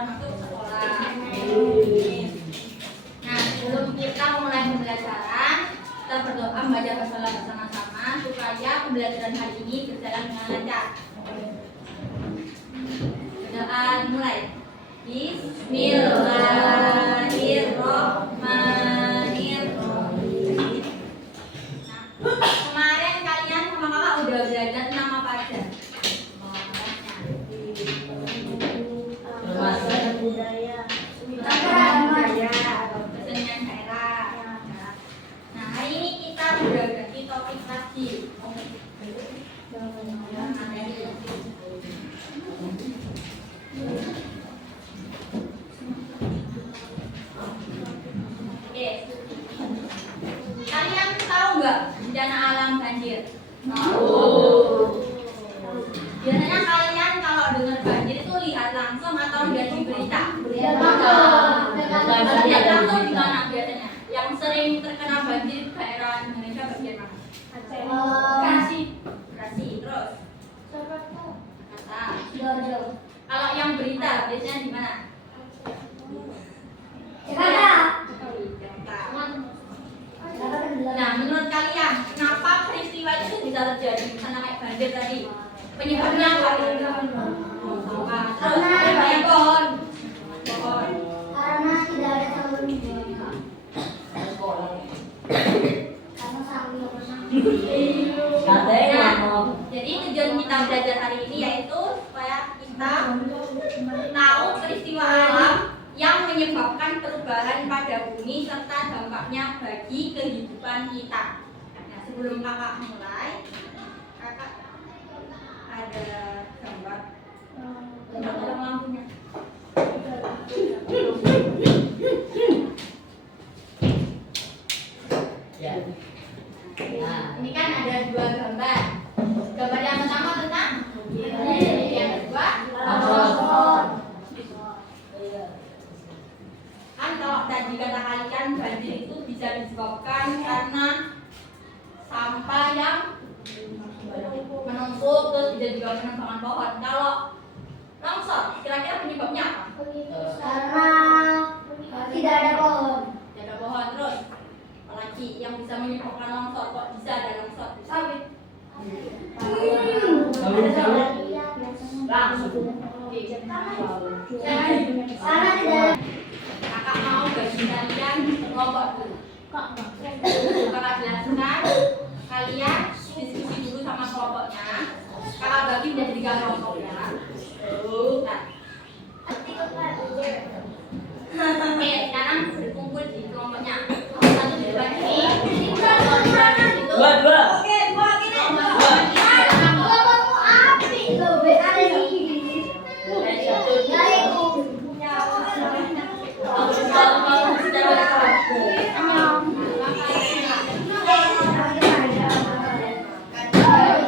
sudah masuk sekolah. Nah, sebelum kita mulai pembelajaran, kita berdoa membaca basmalah bersama-sama supaya pembelajaran hari ini berjalan dengan lancar. Berdoa mulai. Bismillahirrahmanirrahim. Nah, kemarin kalian sama kakak udah belajar tentang apa aja? Bahasa budaya, kesenian daerah. Nah, hari ini kita udah ganti topik lagi. Oke. Kalian tahu nggak bencana alam banjir? Biasanya kalian kalau dengar banjir itu lihat langsung atau lihat di berita? Lihat langsung di mana biasanya? Yang sering terkena banjir itu daerah Indonesia bagian mana? Bekasi. Terus? Jakarta. Kalau yang berita biasanya di mana? Nah, menurut kalian kenapa peristiwa itu bisa terjadi? Misalnya kayak banjir tadi, penyebabnya apa? Terus banyak pohon. Karena tidak ada saluran. Jadi tujuan kita belajar hari ini yaitu supaya kita tahu peristiwa alam yang menyebabkan perubahan pada bumi serta dampaknya bagi kehidupan kita. Nah, sebelum kakak mulai, kakak ada gambar. Tolong lampunya. Ini kan ada dua gambar. Gambar yang pertama tentang yang kedua kan kalau tadi kata kalian banjir itu bisa disebabkan karena sampah yang menumpuk, terus bisa juga penebangan pohon. Kalau longsor, kira-kira penyebabnya apa? Karena tidak ada pohon. Tidak ada pohon. Terus apalagi yang bisa menyebabkan longsor? Kok bisa ada longsor? Sawit. Karena tidak. Kakak mau bagi kalian kelompok dulu. Kakak jelaskan, kalian diskusi dulu sama kelompoknya. Kakak bagi menjadi 3 kelompok ya. Nah. Oke, sekarang berkumpul di kelompoknya. Satu di depan ini, satu di depan itu. Dua.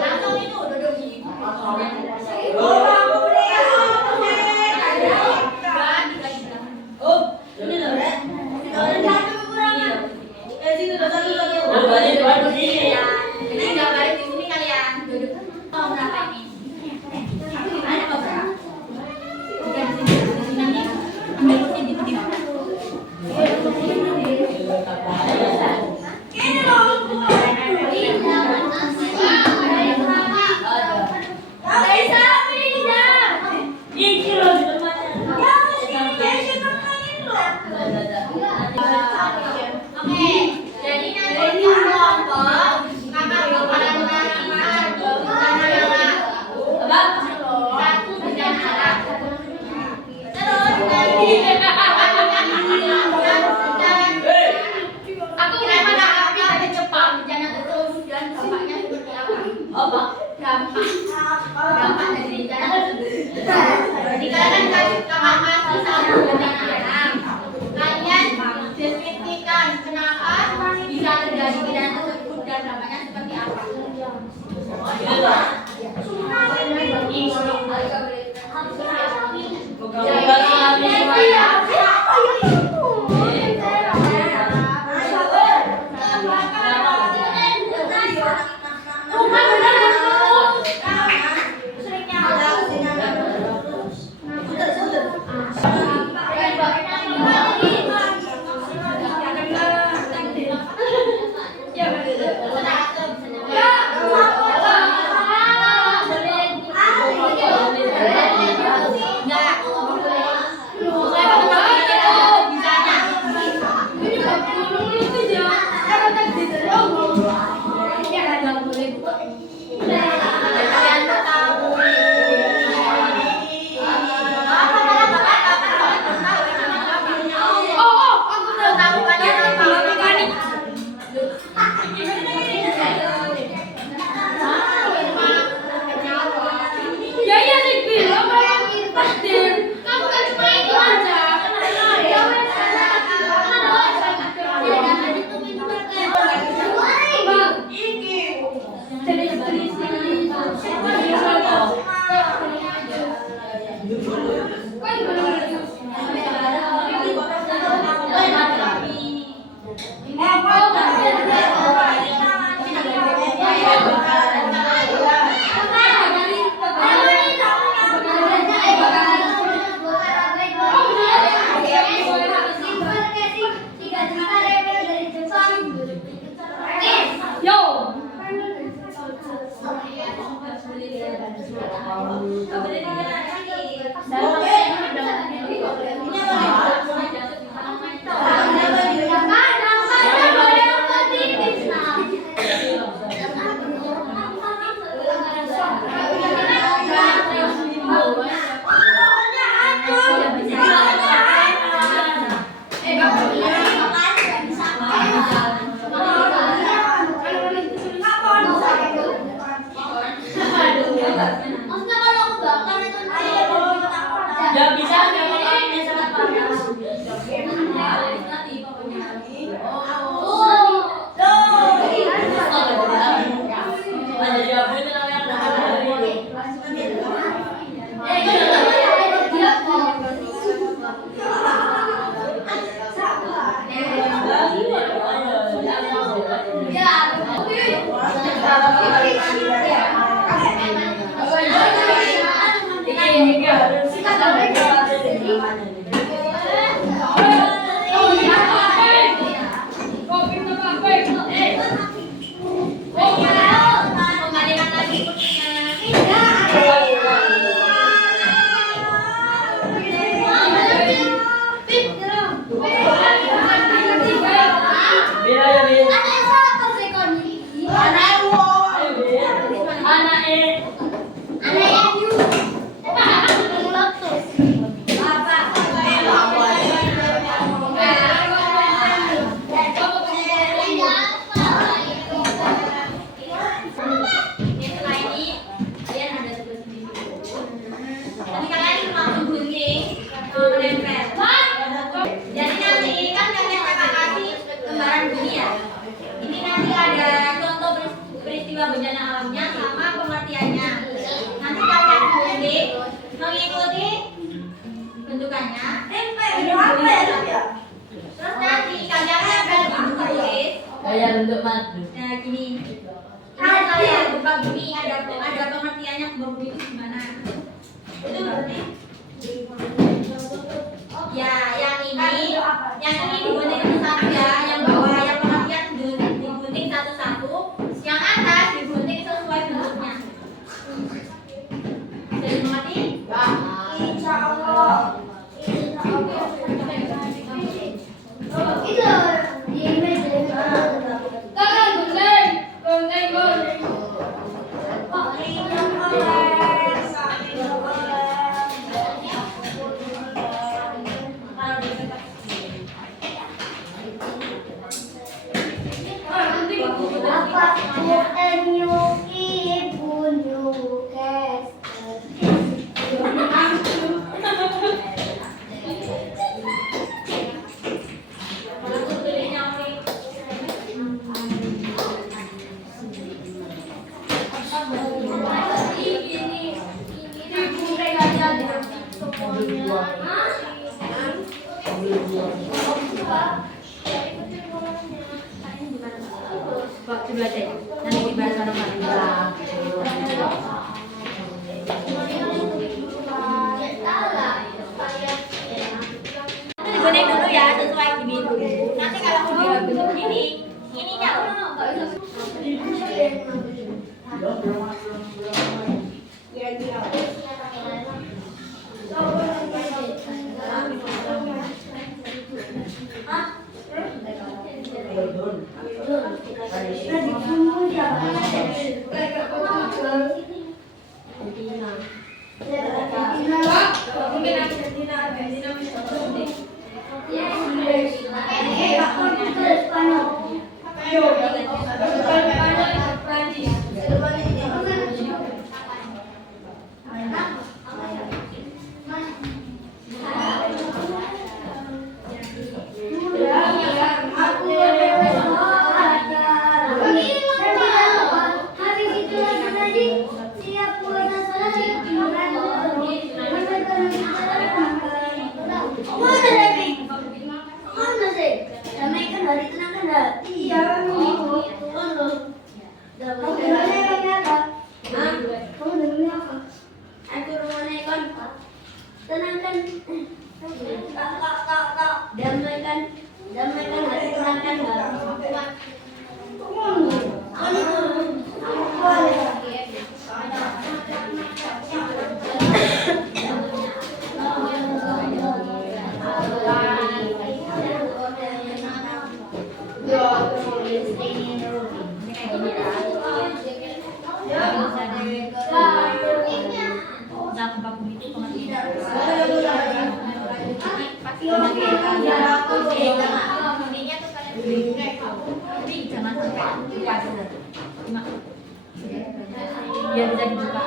Langsung itu duduk di Jadi gambarin di sini kalian duduk. Mau berapa ini? Ada berapa? Udah di sini nih. Ambil kursi di sini. Oke, jadi nanti kelompok kakak bakalan satu bencana alam. Terus aku gimana api ada Jepang bencana terus dan dampaknya seperti apa? Dampak dari bencana tersebut. Jadi kalian kan kakak masih satu bencana alam. Kalian deskripsikan kenapa bisa terjadi bencana tersebut dan dampaknya seperti apa? Kembalikan lagi kursinya. Setelah ini kalian ada tugas individu. Nanti kalian langsung gunting menempel. Jadi nanti kan kalian akan kasih gambaran bumi ya. Ini nanti ada contoh peristiwa bencana alamnya sama pengertiannya. Nanti kalian gunting mengikuti bentukannya. Terus nanti kalian akan tulis. Kayak bentuk madu. Nah gini. Ini kalian buka bumi ada pengertiannya bumi itu gimana? Itu berarti ya yang ini digunting satu-satu ya, yang bawah yang pengertian digunting satu-satu, yang atas digunting sesuai bentuknya. Jadi mengerti? Coba dulu aja ya. Nanti dibahas sama digunting dulu ya sesuai gini dulu. Nanti kalau udah bentuk gini, ininya damaikan hati, tenangkan jangan sampai lupa dulu. Biar bisa dibuka.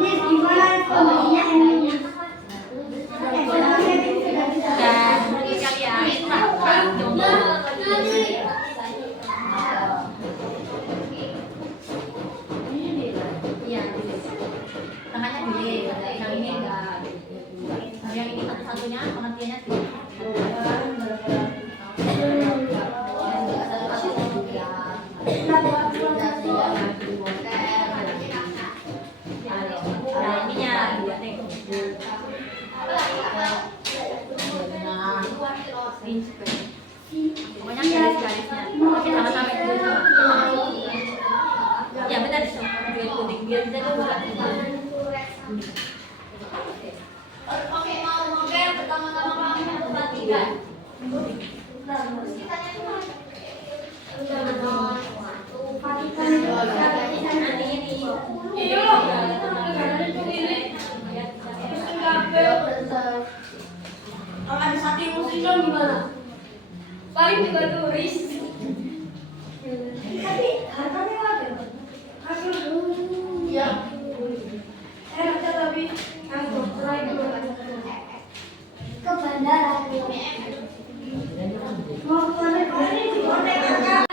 Ini gimana kondisinya ini? Dan kalian iya, tangannya dulu, yang ini enggak. Yang ini satu-satunya pengertiannya dulu. biar bisa coba. Oke, mau ngomong pertama-tama kamu tempat tiga. Kita Kalau ada sakit musik dong gimana? paling juga turis. Tapi harganya ada. Harga ya. Harga tapi yang dokter itu ke bandara. Mau ke mana nih? Di hotel kakak.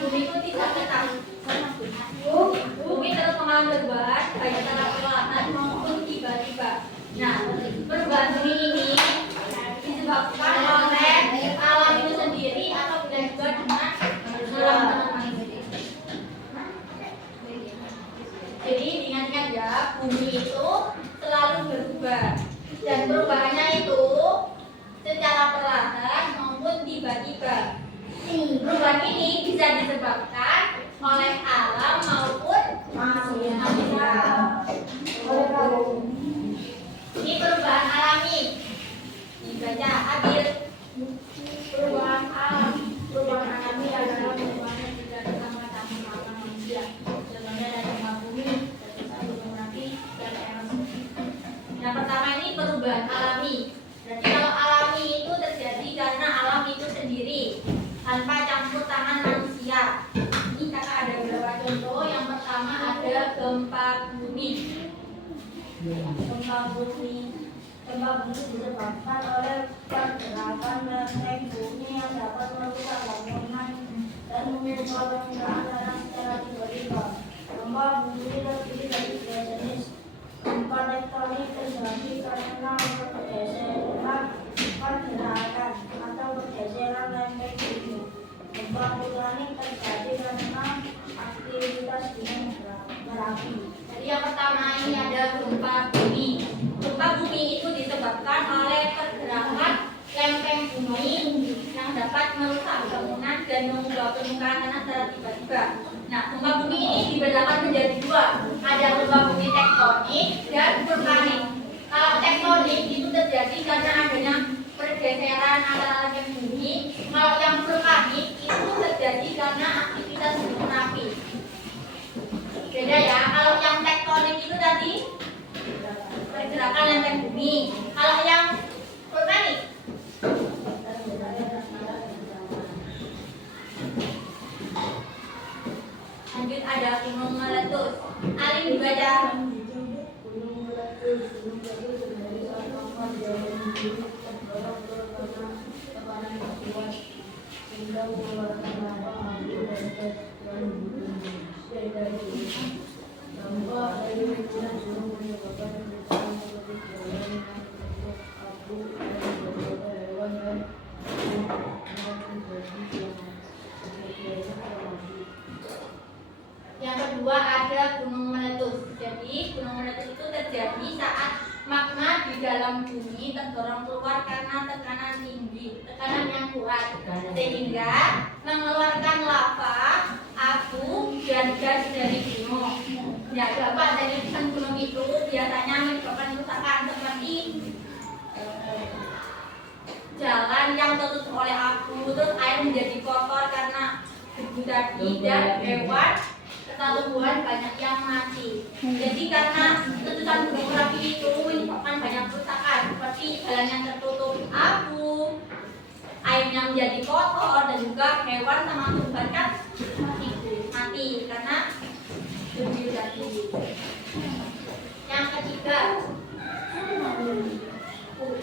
Bumi itu tidak tetap. Bumi terus mengalami perubahan baik secara perlahan maupun tiba-tiba. Nah, perubahan bumi ini disebabkan oleh alam itu sendiri atau bisa juga dengan manusia. Jadi diingat-ingat ya, bumi itu selalu berubah dan perubahannya itu secara perlahan maupun tiba-tiba. Perubahan ini bisa disebabkan oleh alam maupun manusia. Ini perubahan alami. Dibaca adil. Perubahan alam. Perubahan alami adalah perubahan yang tidak bersama-sama dengan manusia. Contohnya dari gempa bumi, letusan gunung api, dan erupsi. Yang pertama ini perubahan alami. Jadi kalau alami itu terjadi karena alam itu sendiri, tanpa campur tangan manusia. Ini kakak ada beberapa contoh. Yang pertama ada gempa bumi. Gempa bumi disebabkan oleh pergerakan lempeng bumi yang dapat merusak bangunan dan mengubah permukaan tanah secara tiba-tiba. Gempa bumi terdiri dari dua jenis. Gempa tektonik terjadi karena pergeseran pergerakan atau pergeseran lempeng bumi. Gempa vulkanik terjadi karena aktivitas gunung berapi. Jadi yang pertama ini ada gempa bumi. Gempa bumi itu disebabkan oleh pergerakan lempeng bumi yang dapat merusak bangunan dan mengubah permukaan tanah secara tiba-tiba. Nah, gempa bumi ini dibedakan menjadi dua. Ada gempa bumi tektonik dan vulkanik. Kalau tektonik itu terjadi karena adanya pergeseran antara lempeng bumi. Kalau yang vulkanik itu terjadi karena aktivitas gunung api. Beda ya. Kalau yang tektonik itu tadi pergerakan lempeng bumi. Kalau yang vulkanik lanjut ada gunung meletus. Alim dibaca. Gunung meletus dari asaman yang terdorong tekanan yang kuat hingga mengeluarkan lava api dan gas dan dari dampak dari letusan gunung menyebabkan letusan seperti jalan yang terbentuk abu dan beberapa hewan dan Yang kedua ada gunung meletus. Jadi gunung meletus itu terjadi saat magma di dalam bumi terdorong keluar karena tekanan tinggi, tekanan yang kuat, sehingga mengeluarkan lava, abu, dan gas dari gunung. Ya, dampak dari letusan gunung itu biasanya menyebabkan kerusakan seperti jalan yang tertutup oleh abu, terus air menjadi kotor karena debu tadi, dan hewan tumbuhan banyak yang mati. Jadi karena letusan gunung api itu menyebabkan banyak kerusakan seperti jalan yang tertutup abu, airnya menjadi kotor dan juga hewan sama tumbuhan kan mati karena dehidrasi. Yang ketiga,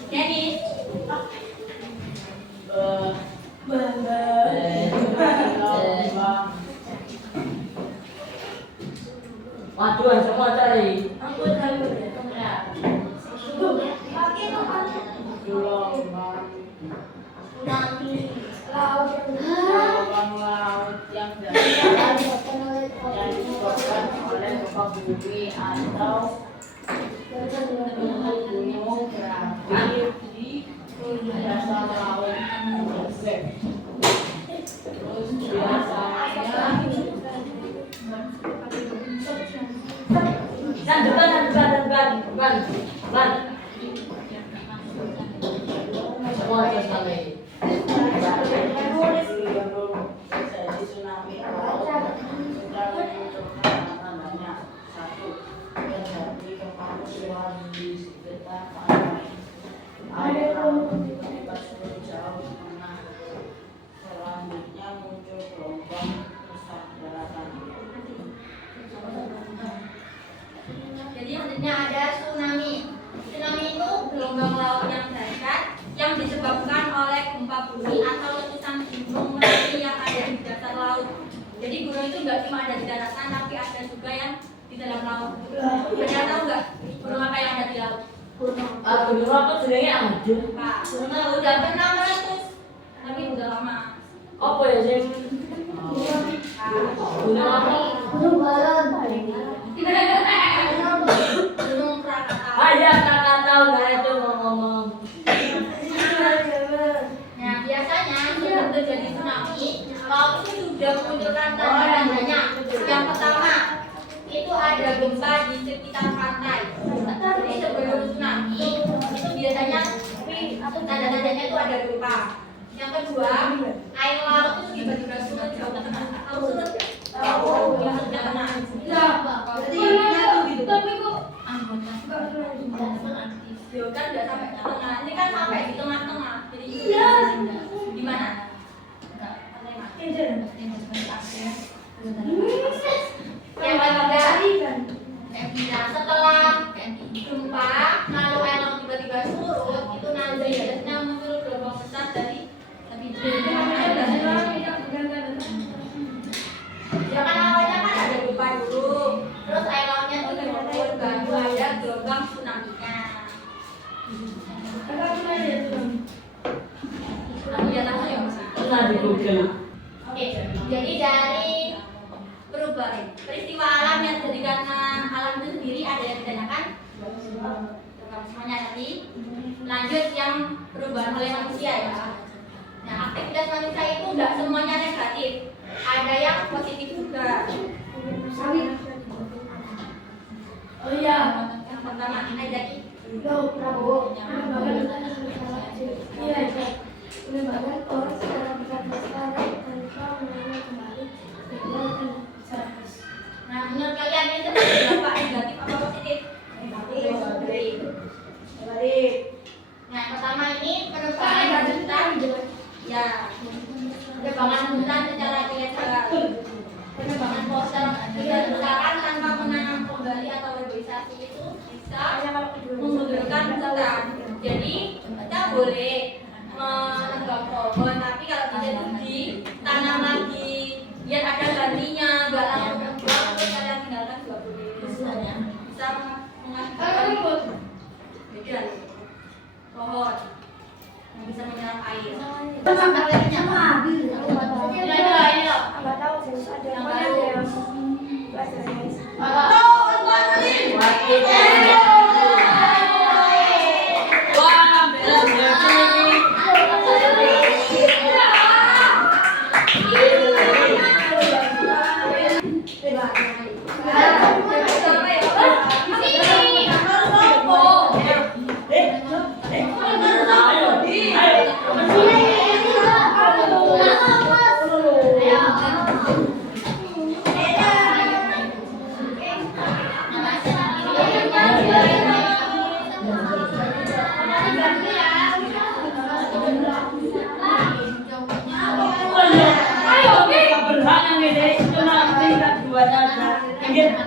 jadi Waduh, semua cari. Lubang laut yang disebabkan oleh gempa bumi atau gunung berapi di dasar laut. Terus biasanya Ban. Semua selesai. terjadi tsunami laut sudah menunjukkan tandanya. 1. Terjadi kepanikan di sekitar pantai. Air laut tiba-tiba surut jauh ke tengah. Selanjutnya muncul gelombang rusak daratan. jadi selanjutnya ada tsunami. Tsunami itu gelombang laut yang dahsyat yang disebabkan oleh gempa bumi atau letusan gunung berapi yang ada di dasar laut. Jadi gunung itu nggak cuma ada di daratan, tapi ada juga yang di dalam laut. Ada tahu nggak gunung apa yang ada di laut? Gunung apa jenenge ada? Pak, udah pernah meletus, tapi udah lama. Apa ya sing? Gunung apa? Gunung Balon. Gunung Krakatau. Ya Krakatau, nah itu ngomong. Nah, biasanya sebelum terjadi tsunami, laut itu sudah menunjukkan tanda-tandanya. Yang pertama, itu ada gempa di sekitar pantai. Jadi sebelum tsunami, itu biasanya tanda-tandanya itu ada gempa. Yang kedua, air laut itu tiba-tiba surut jauh ke tengah. Tahu surut? Tahu. Surut ke tengah. Tapi kok anggota kan nggak sampai ke tengah. Ini kan sampai di tengah-tengah. Jadi di mana? Yang ketiga, setelah gempa, kalau air laut tiba-tiba surut, itu nanti biasanya muncul gelombang besar dari ya kan awalnya kan ada gempa dulu, terus air lautnya tuh turun, baru ada gelombang tsunami-nya. Aku ya tahu ya. Pernah di Google. Oke, jadi dari perubahan peristiwa alam yang terjadi karena alam itu sendiri ada yang ditanyakan semuanya tadi. Lanjut yang perubahan oleh manusia ya. Nah, aktivitas manusia itu enggak semuanya negatif, ada yang positif juga. Oh iya. Yang pertama ada Prabowo. Menyebabkan orang secara besar-besaran tanpa mengenal kembali Nah, menurut kalian itu berapa negatif apa positif? Negatif. Nah, yang pertama ini penerbangan bulan. Ya, penerbangan bulan secara ilegal. Penerbangan besar-besaran tanpa menanam kembali atau urbanisasi itu bisa menggugurkan hutan. Jadi kita boleh menebang pohon, tapi kalau tidak ditanam lagi, biar ada gantinya, nggak langsung membuang terus kalian tinggalkan juga boleh. Bisa mengakibatkan pohon yang bisa menyerap air. Ini loh. buat aja. Ingat.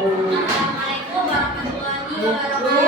Assalamualaikum warahmatullahi wabarakatuh.